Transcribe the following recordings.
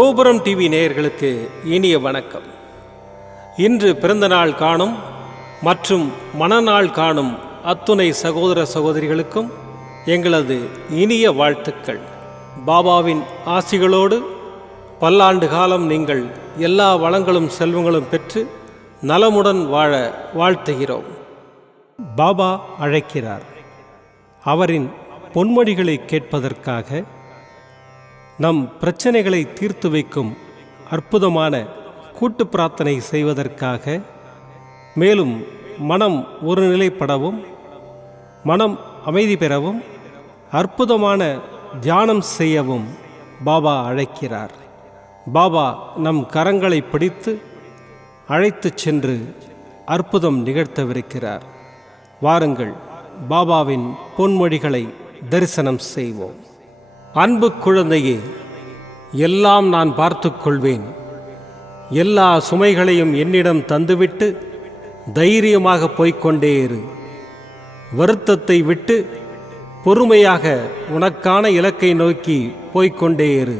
கோபுரம் டிவி நேயர்களுக்கு இனிய வணக்கம். இன்று பிறந்தநாள் காணும் மற்றும் மணநாள் காணும் அத்துணை சகோதர சகோதரிகளுக்கும் எங்களது இனிய வாழ்த்துக்கள். பாபாவின் ஆசிகளோடு பல்லாண்டு காலம் நீங்கள் எல்லா வளங்களும் செல்வங்களும் பெற்று நலமுடன் வாழ வாழ்த்துகிறோம். பாபா அழைக்கிறார். அவரின் பொன்மொழிகளை கேட்பதற்காக, நம் பிரச்சனைகளை தீர்த்து வைக்கும் அற்புதமான கூட்டு பிரார்த்தனை செய்வதற்காக, மேலும் மனம் ஒருநிலைப்படவும் மனம் அமைதி பெறவும் அற்புதமான தியானம் செய்யவும் பாபா அழைக்கிறார். பாபா நம் கரங்களை பிடித்து அழைத்துச் சென்று அற்புதம் நிகழ்த்தவிருக்கிறார். வாருங்கள், பாபாவின் பொன்மொழிகளை தரிசனம் செய்வோம். அன்பு குழந்தையே, எல்லாம் நான் பார்த்துக் கொள்வேன். எல்லா சுமைகளையும் என்னிடம் தந்துவிட்டு தைரியமாக போய்கொண்டே இரு. வருத்தத்தை விட்டு பொறுமையாக உனக்கான இலக்கை நோக்கி போய்கொண்டே இரு.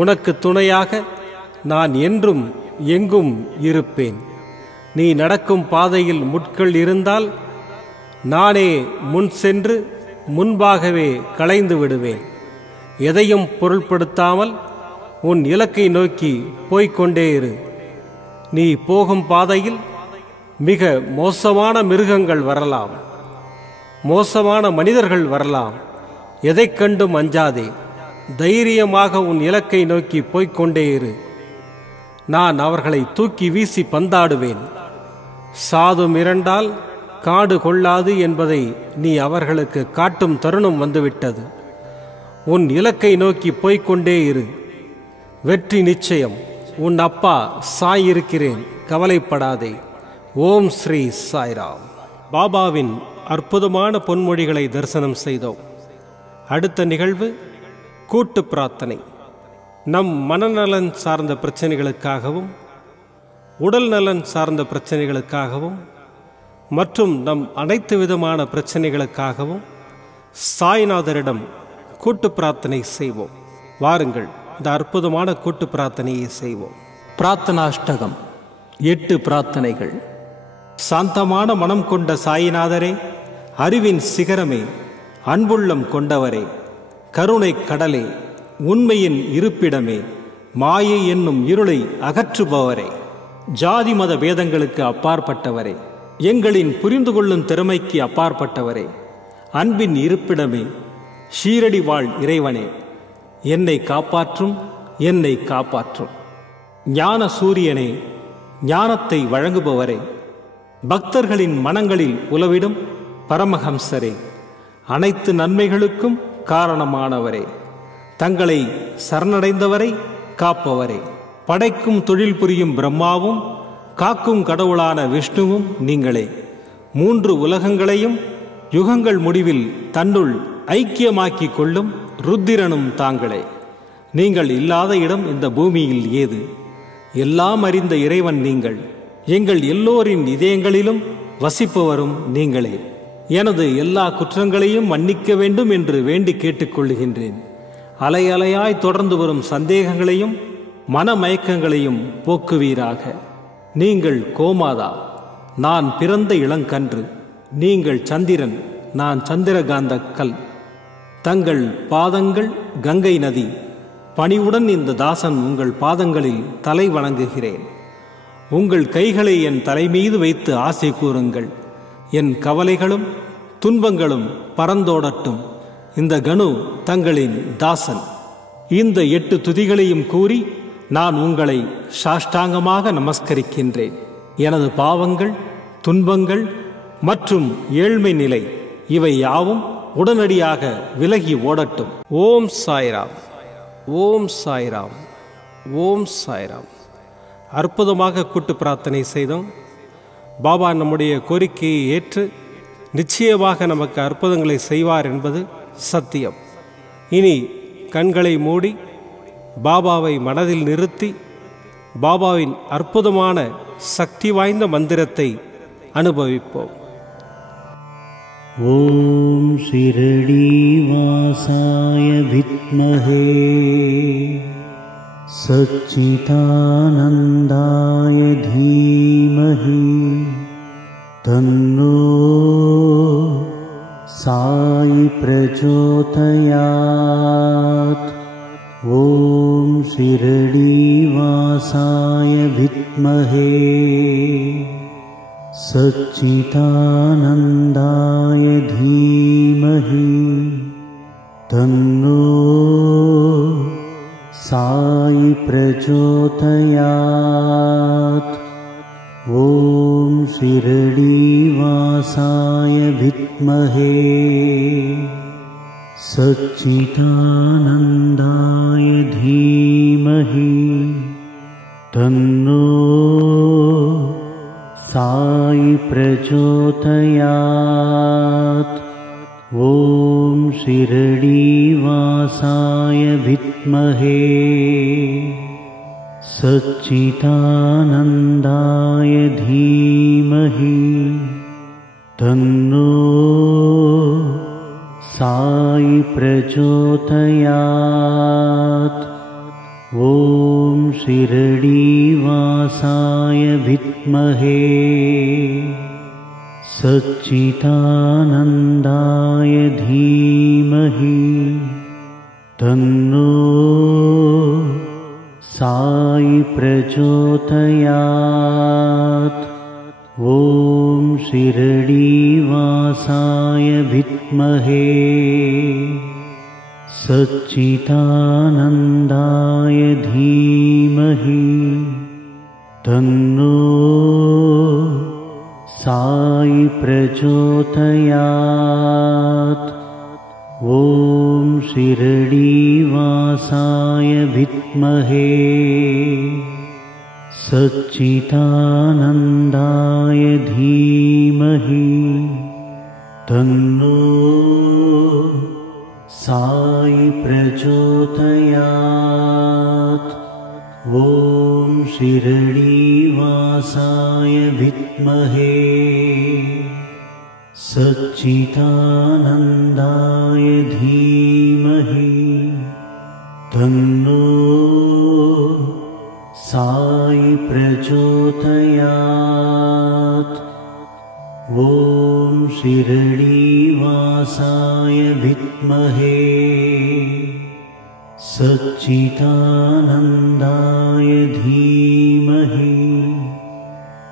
உனக்கு துணையாக நான் என்றும் எங்கும் இருப்பேன். நீ நடக்கும் பாதையில் முட்கள் இருந்தால் நானே முன் சென்று முன்பாகவே களைந்து விடுவேன். எதையும் பொருட்படுத்தாமல் உன் இலக்கை நோக்கி போய்கொண்டே இரு. நீ போகும் பாதையில் மிக மோசமான மிருகங்கள் வரலாம், மோசமான மனிதர்கள் வரலாம். எதைக் கண்டும் அஞ்சாதே. தைரியமாக உன் இலக்கை நோக்கி போய்கொண்டே இரு. நான் அவர்களை தூக்கி வீசி பந்தாடுவேன். சாது மிரண்டால் காடு கொள்ளாது என்பதை நீ அவர்களுக்கு காட்டும் தருணம் வந்துவிட்டது. உன் இலக்கை நோக்கி போய்கொண்டே இரு. வெற்றி நிச்சயம். உன் அப்பா சாய் இருக்கிறேன், கவலைப்படாதே. ஓம் ஸ்ரீ சாய்ராம். பாபாவின் அற்புதமான பொன்மொழிகளை தரிசனம் செய்தோம். அடுத்த நிகழ்வு கூட்டு பிரார்த்தனை. நம் மனநலன் சார்ந்த பிரச்சனைகளுக்காகவும் உடல் நலன் சார்ந்த பிரச்சனைகளுக்காகவும் மற்றும் நம் அனைத்து விதமான பிரச்சனைகளுக்காகவும் சாய்நாதரிடம் கூட்டு பிரார்த்தனை செய்வோம். வாருங்கள், இந்த அற்புதமான கூட்டு பிரார்த்தனையை செய்வோம். பிரார்த்தனாஷ்டகம். 8 பிரார்த்தனைகள். சாந்தமான மனம் கொண்ட சாயிநாதரே, அறிவின் சிகரமே, அன்புள்ளம் கொண்டவரே, கருணை கடலே, உண்மையின் இருப்பிடமே, மாயை என்னும் இருளை அகற்றுபவரே, ஜாதி மத பேதங்களுக்கு அப்பாற்பட்டவரே, எங்களின் புரிந்து கொள்ளும் திறமைக்கு அப்பாற்பட்டவரே, அன்பின் இருப்பிடமே, ஷீரடி வாழ் இறைவனே, என்னை காப்பாற்றும், என்னை காப்பாற்றும். ஞான சூரியனே, ஞானத்தை வழங்குபவரே, பக்தர்களின் மனங்களில் உலவிடும் பரமஹம்சரே, அனைத்து நன்மைகளுக்கும் காரணமானவரே, தங்களை சரணடைந்தவரை காப்பவரே, படைக்கும் தொழில் புரியும் பிரம்மாவும் காக்கும் கடவுளான விஷ்ணுவும் நீங்களே. 3 உலகங்களையும் யுகங்கள் முடிவில் தன்னுள் ஐக்கியமாக்கிக் கொள்ளும் ருத்திரனும் தாங்களே. நீங்கள் இல்லாத இடம் இந்த பூமியில் ஏது? எல்லாம் அறிந்த இறைவன் நீங்கள். எங்கள் எல்லோரின் இதயங்களிலும் வசிப்பவரும் நீங்களே. எனது எல்லா குற்றங்களையும் மன்னிக்க வேண்டும் என்று வேண்டி கேட்டுக்கொள்ளுகின்றேன். அலை அலையாய் தொடர்ந்து வரும் சந்தேகங்களையும் மனமயக்கங்களையும் போக்குவீராக. நீங்கள் கோமாதா, நான் பிறந்த இளங்கன்று. நீங்கள் சந்திரன், நான் சந்திரகாந்த கல். தங்கள் பாதங்கள் கங்கை நதி. பணிவுடன் இந்த தாசன் உங்கள் பாதங்களில் தலை வணங்குகிறேன். உங்கள் கைகளை என் தலைமீது வைத்து ஆசை கூறுங்கள். என் கவலைகளும் துன்பங்களும் பறந்தோடட்டும். இந்த கணு தங்களின் தாசன். இந்த 8 துதிகளையும் கூறி நான் உங்களை சாஷ்டாங்கமாக நமஸ்கரிக்கின்றேன். எனது பாவங்கள், துன்பங்கள் மற்றும் ஏழ்மை நிலை இவை யாவும் உடனடியாக விலகி ஓடட்டும். ஓம் சாய்ராம், ஓம் சாய்ராம், ஓம் சாய்ராம். அற்புதமாக கூட்டு பிரார்த்தனை செய்தோம். பாபா நம்முடைய கோரிக்கையை ஏற்று நிச்சயமாக நமக்கு அற்புதங்களை செய்வார் என்பது சத்தியம். இனி கண்களை மூடி பாபாவை மனதில் நிறுத்தி பாபாவின் அற்புதமான சக்தி வாய்ந்த மந்திரத்தை அனுபவிப்போம். ஓம் शिरडी वासाय विद्महे सच्चिदानन्दाय धीमहि तन्नो साई प्रचोदयात्। ॐ शिरडीवासाय विद्महे सच्चिदानन्दाय धीमहि तन्नो साई प्रचोदयात्। ॐ शिरडीवासाय विद्महे सच्चिदानन्दाय धीमहि तन्नो साई प्रचोदयात्। ॐ शिरडीवासाय विद्महे सच्चिदानन्दाय धीमहि तन्नो साई प्रचोदयात्। ॐ शिरडीवासाय विद्महे सच्चिदानन्दाय धीमहि तन्नो साई प्रचोदयात्। ॐ शिरडीवासाय विद्महे सच्चिदानन्दाय धीमहि तन्नो साई प्रचोदयात्। ॐ शिरडीवासाय विद्महे सच्चिदानन्दाय धीमहि तन्नो साई प्रचोदयात्। ॐ शिरडीवासाय विद्महे सच्चिदानन्दाय धीमहि तन्नो साई प्रचोदयात्। ॐ शिरडीवासाय विद्महे सच्चिदानन्दाय धीमहि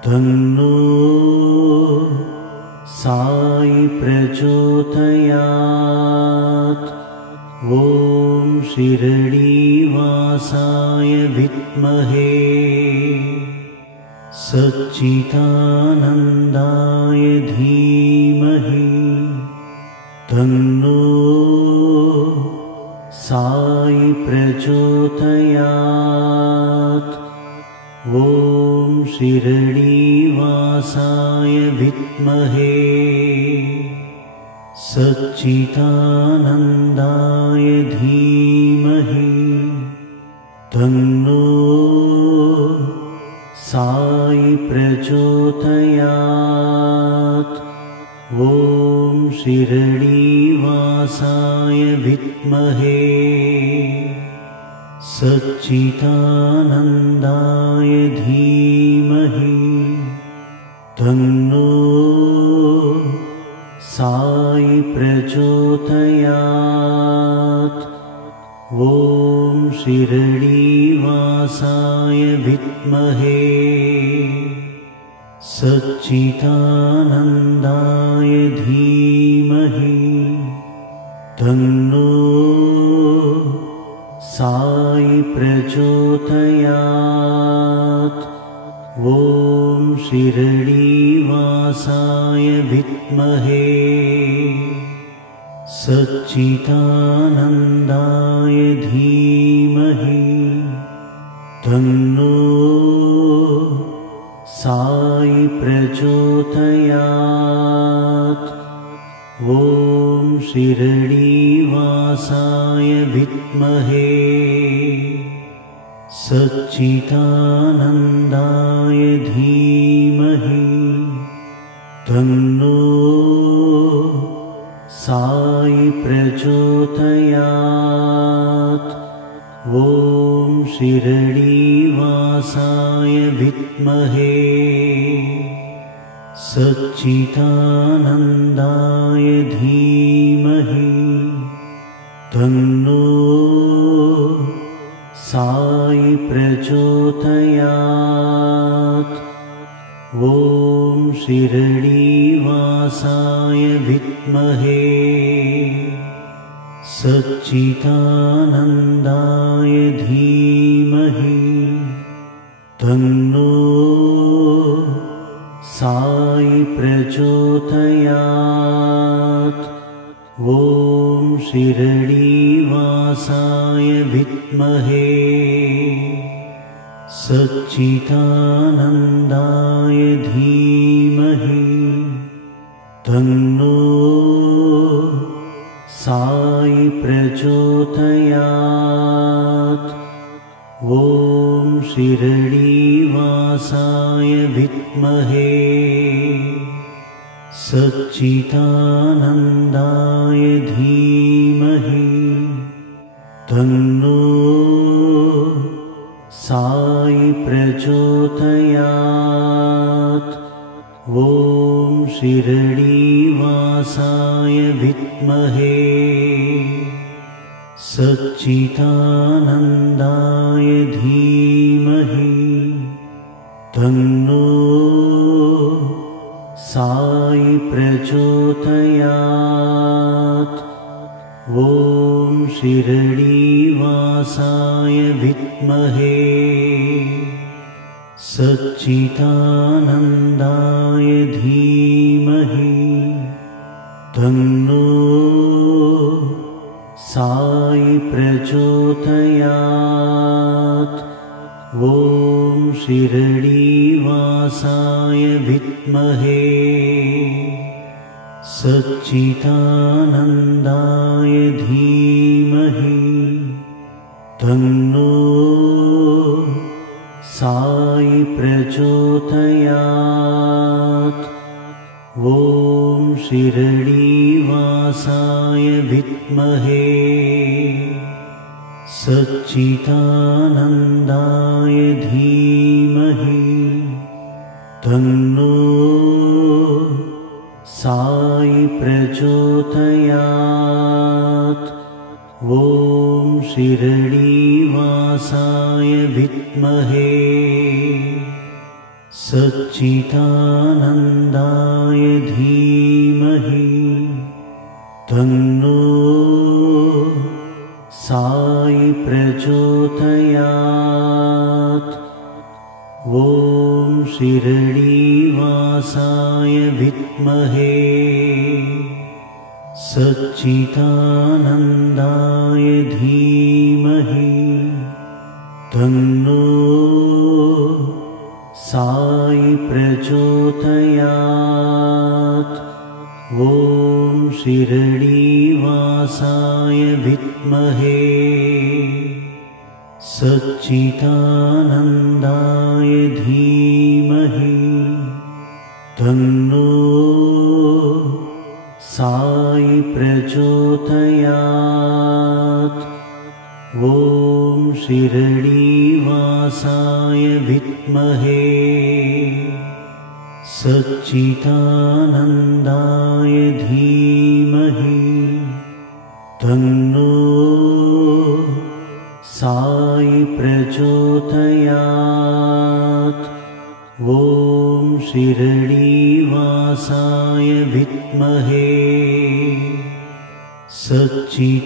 तन्नो साई प्रचोदयात्। ॐ शिरडीवासाय विद्महे सच्चिदानन्दाय धीमहि तन्नो साई प्रचोदयात्। ॐ शिरडीवासाय विद्महे सच्चिदानन्दाय धीमहि तन्नो साई प्रचोदयात्। ॐ शिरडीवासाय विद्महे सच्चिदानन्दाय धीमहि तन्नो साई प्रचोदयात्। ॐ शिरडीवासाय विद्महे सच्चिदानन्दाय धीमहि तन्नो साई प्रचोदयात्। ॐ शिरडीवासाय विद्महे सच्चिदानन्दाय धीमहि तन्नो साई प्रचोदयात्। ॐ शिरडीवासाय विद्महे सच्चिदानन्दाय धीमहि तन्नो साई प्रचोदयात्। ॐ शिरडीवासाय विद्महे सच्चिदानन्दाय धीमहि तन्नो साई प्रचोदयात्। ॐ शिरडीवासाय विद्महे सच्चिदानन्दाय धीमहि तन्नो साई प्रचोदयात्। ॐ शिरडीवासाय विद्महे सच्चिदानन्दाय धीमहि तन्नो साई प्रचोदयात्। ॐ शिरडीवासाय विद्महे सच्चिदानन्दाय धीमहि तन्नो साई प्रचोदयात्। ॐ शिरडीवासाय विद्महे सच्चिदानन्दाय धीमहि तन्नो साई प्रचोदयात्। ॐ शिरडीवासाय विद्महे सच्चिदानन्दाय धीमहि तन्नो साई प्रचोदयात्। ॐ शिरडीवासाय विद्महे सच्चिदानन्दाय धीमहि तन्नो साई प्रचोदयात्। ॐ शिरडीवासाय विद्महे सच्चिदानन्दाय धीमहि तन्नो साई प्रचोदयात्। ॐ शिरडीवासाय विद्महे सच्चिदानन्दाय धीमहि तन्नो साई प्रचोदयात्। ॐ शिरडीवासाय विद्महे सच्चिदानन्दाय धीमहि तन्नो साई प्रचोदयात्। ॐ शिरडीवासाय विद्महे सच्चिदानन्दाय धीमहि तन्नो साई प्रचोदयात्। ॐ शिरडीवासाय विद्महे सच्चिदानन्दाय धीमहि तन्नो साई प्रचोदयात्। ॐ शिरडीवासाय विद्महे सच्चिदानन्दाय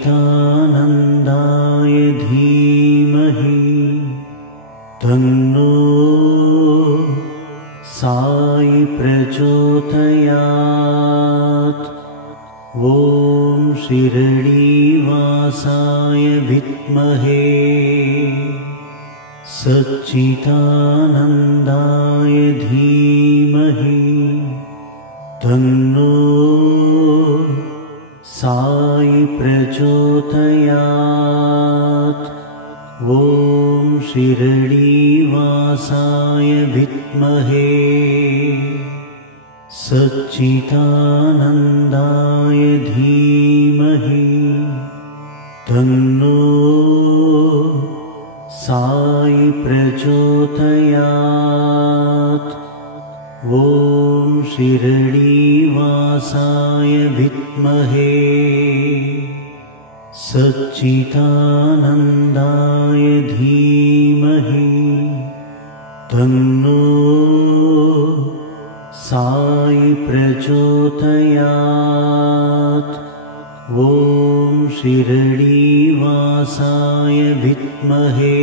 धीमहि तन्नो साई प्रचोदयात्। ॐ शिरडीवासाय विद्महे सच्चिदानन्दाय धीमहि तन्नो साई प्रचोदयात्। ॐ शिरडीवासाय विद्महे सच्चिदानन्दाय धीमहि तन्नो साई ॐ शिरडीवासाय विद्महे सच्चिदानन्दाय धीमहि तन्नो साई प्रचोदयात्। ॐ शिरडीवासाय विद्महे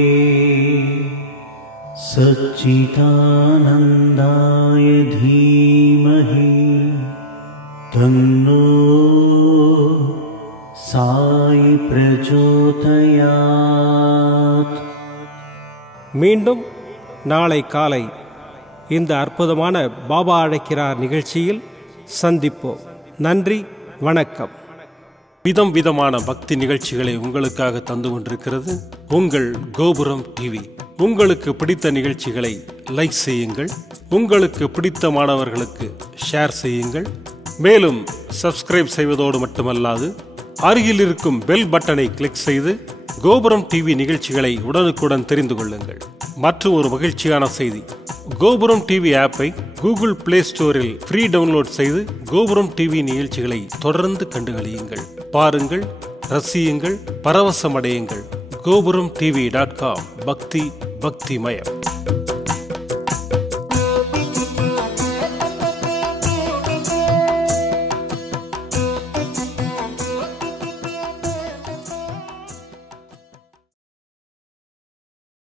सच्चिदानन्दाय धीमहि तन्नो साई प्रचोदयात्। மீண்டும் நாளை காலை இந்த அற்புதமான பாபா அழைக்கிறார் நிகழ்ச்சியில் சந்திப்போம். நன்றி, வணக்கம். விதம் விதமான பக்தி நிகழ்ச்சிகளை உங்களுக்காக தந்து கொண்டிருக்கிறது உங்கள் கோபுரம் டிவி. உங்களுக்கு பிடித்த நிகழ்ச்சிகளை லைக் செய்யுங்கள், உங்களுக்கு பிடித்த மாணவர்களுக்கு ஷேர் செய்யுங்கள். மேலும் சப்ஸ்கிரைப் செய்வதோடு மட்டுமல்லாது அருகில் இருக்கும் பெல் பட்டனை கிளிக் செய்து கோபுரம் டிவி நிகழ்ச்சிகளை உடனுக்குடன் தெரிந்து கொள்ளுங்கள். மற்றும் ஒரு மகிழ்ச்சியான செய்தி, கோபுரம் டிவி ஆப்பை கூகுள் பிளே ஸ்டோரில் ஃப்ரீ டவுன்லோட் செய்து கோபுரம் டிவி நிகழ்ச்சிகளை தொடர்ந்து கண்டுகளியுங்கள். பாருங்கள், ரசியுங்கள், பரவசமடையுங்கள். gopuramtv.com பக்தி பக்திமயம்.